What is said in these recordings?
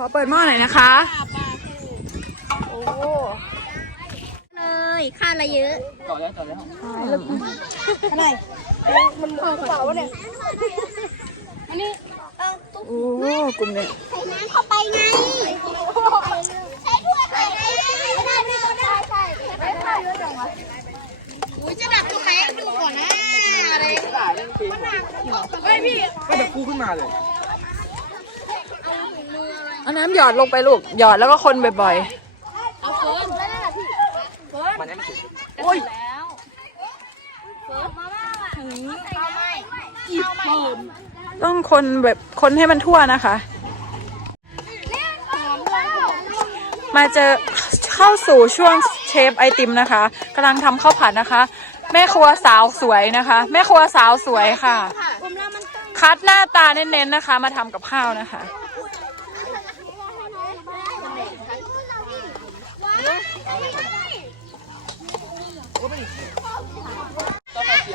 ขอเปิดหม้อหน่อยนะคะ โอ้เลยค่าละเยอะต่อแล้วต่อแล้วอะไร มันเปล่าวะเนี่ย อันนี้เออตุ๊กโอ้กลุ่มเนี้ยใส่น้ำเข้าไปไง ใช้ถ้วยใส่ไม่ได้ไม่ได้ใช่ใช่ใช้ผ้าเยอะจังวะอุ้ยจะดับตรงไหนดูก่อนนะอะไรได้เรื่องจริงเฮ้ยพี่ก็แบบคู่ขึ้นมาเลย เอาน้ำหยอดลงไปลูก หยอดแล้วก็คนบ่อยเอาเฟิร์นแล้วนั่นแหละพี่มันยังไม่ถึงๆโอ้ยเฟิร์นมาบ้างอะถึงเอาไม่เอาไม่ต้องคนแบบคนให้มันทั่วนะคะหอมแล้วมาเจอเข้าสู่ช่วงเชฟไอติมนะคะกำลังทำข้าวผัดนะคะ แม่ครัวสาวสวยนะคะ แม่ครัวสาวสวยค่ะผมแล้วมันต้องคัดหน้าตาเน้นๆนะคะ มาทำกับข้าวนะคะ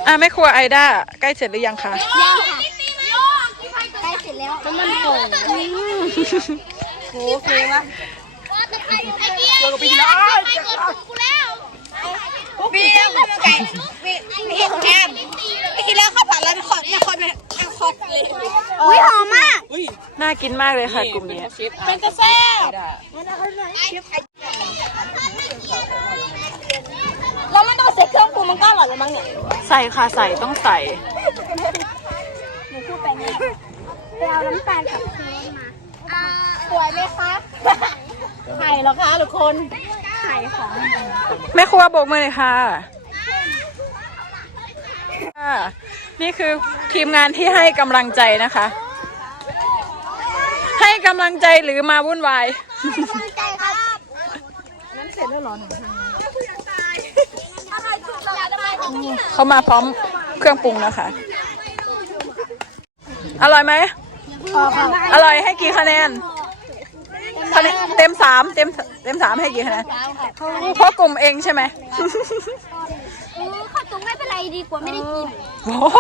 อะแม่ครัวไอด้าใกล้เสร็จหรือยังคะยังค่ะใกล้เสร็จแล้วมันโป่งโอเควะไอเบียร์เบียร์ไปกดถูกกูแล้วเบียร์ไก่เบียร์เบียร์แคมทีแล้วข้าวผัดแล้วคอดเนี่ยคอดเนี่ยคอดเลยอุ้ยหอมมากอุ้ยน่ากินมากเลยค่ะกลุ่มนี้เชฟเป็นกระแซ่บ ได้ แล้วไม่ต้องใส่เครื่องปรุงมันก็อร่อยแล้วมั้งเนี่ย ใส่ค่ะใส่ต้องใส่ หนูพูดไปเนี่ยไปเอาน้ำตาลกับเค้กมาอ่าสวยไหมคะไข่เหรอคะทุกคนไข่ของแม่ครัวโบกมือเลยค่ะค่ะ นี่คือทีมงานที่ให้กำลังใจนะคะ ให้กำลังใจหรือมาวุ่นวาย ใจครับ นั้นเสร็จแล้วหรอหนูอะไรถูกแล้วจะไปของพี่ เขามาพร้อมเครื่องปรุงนะคะ อร่อยไหม อร่อยให้กี่คะแนนคะแนนเต็มสามเต็มเต็มสามให้กี่คะแนนเพราะกลุ่มเองใช่ไหมข้าวตุ้งไม่เป็นไรดีกว่าไม่ได้กินโอ้โห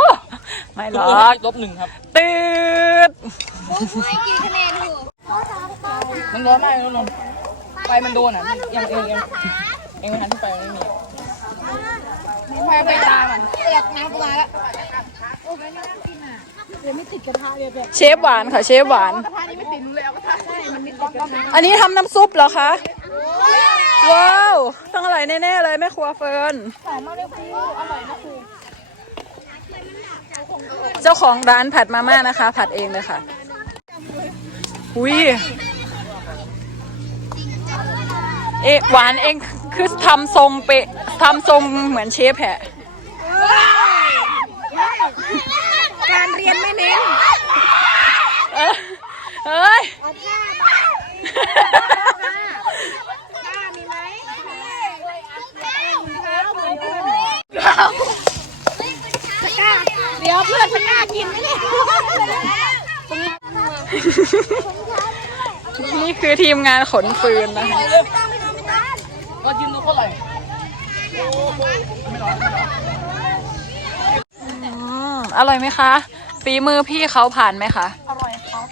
ไม่หรลอกลบหนึ่งครับตืดไม่กินคะแนนถูกมันร้อนมากเลยนนท์ไฟมันโดนอะยังเองเองเองไม่ทันที่ไฟมันไม่มี ไปไปตาก่อนเรียกน้ำกูมาแล้วโอ้ยน่ากินอะเดี๋ไม่ติดกระทะเลยแบบเชฟหวานค่ะเชฟหวานกระทะนี้ไม่ติดเลยกระทะใช่มันไม่ติดกระทะอันนี้ทำน้ำซุปเหรอคะว้าวต้องอร่อยแน่ๆเลยแม่ครัวเฟิร์นเเจ้าของร้านผัดมาม่านะคะ ผัดเองเลยค่ะอุ้ยเอ๊ะหวานเอง คือทำทรงเปะทำทรงเหมือนเชฟแหะการเรียนไม่เน้นเอ้ย เอ้ยมีไหมเดี๋ยวเพื่อนจะกล้ากินไหมเนี่ยนี่คือทีมงานขนฟืนนะคะ ก็ยืนดูเท่าไหร่อืมอร่อยไหมคะ ฝีมือพี่เขาผ่านไหมคะ อร่อยครับ